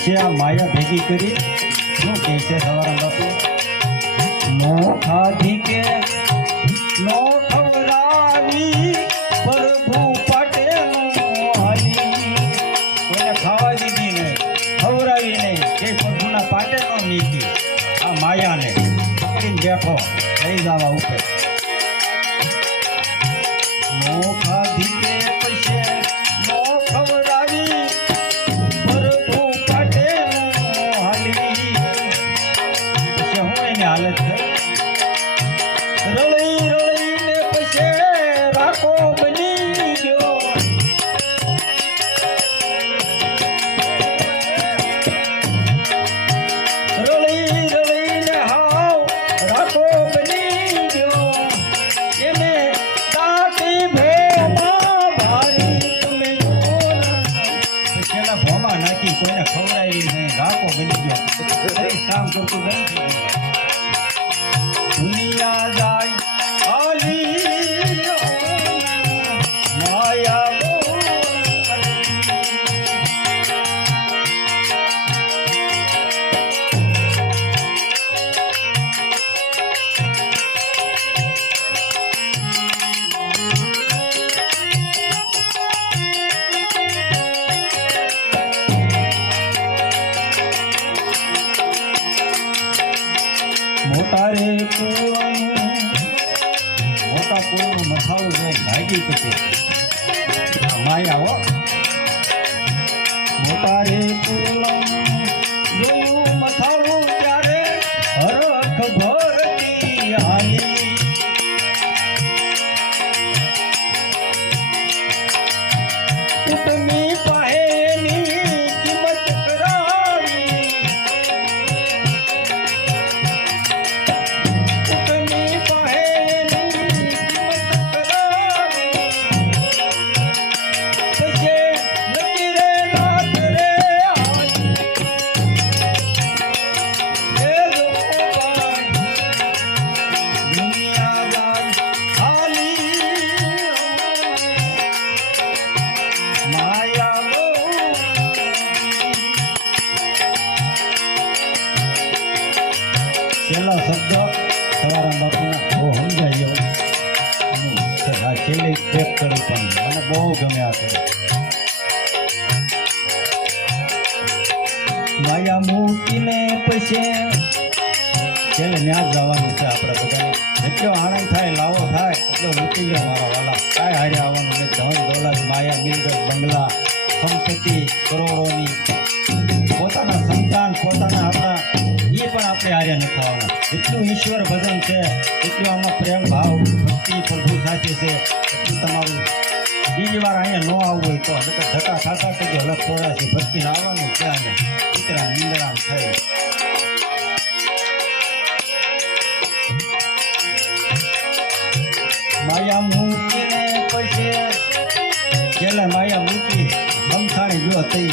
પછી આ માયા ભેગી કરી શું કહે છે સવારા બાપુ? નો કે નો ખવડાવી પ્રભુ પટેલ ખાવા દીધી નહીં ખવરાવી નહીં કે પ્રભુના પાટે નો મીકી આ માયાને પકડીને બેઠો, લઈ જવા ઉપર. रवळे મોટા કુવાનું મથાળું જો ભાગી આ માયા હો. મોટા રે કુવાનું જોયું મથાળું ત્યારે હરખ ભરતી હાલી ઉતમી કરી પણ. મને બહુ ગમ્યા છે માયા મૂકીને પછી છેલ્લે ન્યા જવાનું છે આપણે બધાને. જેટલો આનંદ થાય, લાવો થાય, એટલો મૂકી ગયો મારા વાલા. કાંઈ હારે આવવાનું ને ધન, દોલત, માયા મિલકત બંગલા, સંપત્તિ, કરોડોની. પોતાના સંતાન, પોતાના આપણા એ પણ આપણે આર્ય ન થવાના. જેટલું ઈશ્વર ભજન છે, એટલું આમાં પ્રેમ, ભાવ, ભક્તિ, પ્રભુ સાથે છે. એટલું તમારું બીજી વાર અહીંયા ન આવવું હોય તો નકર ધક્કા ખાતા તો અલગ લખ છે. ભટકીને આવવાનું છે અહીંયા કૂતરા નિંદરામ થઈ માયા મૂકીને પછી છેલ્લે માયા મૂકી મમથાણી જો થઈ.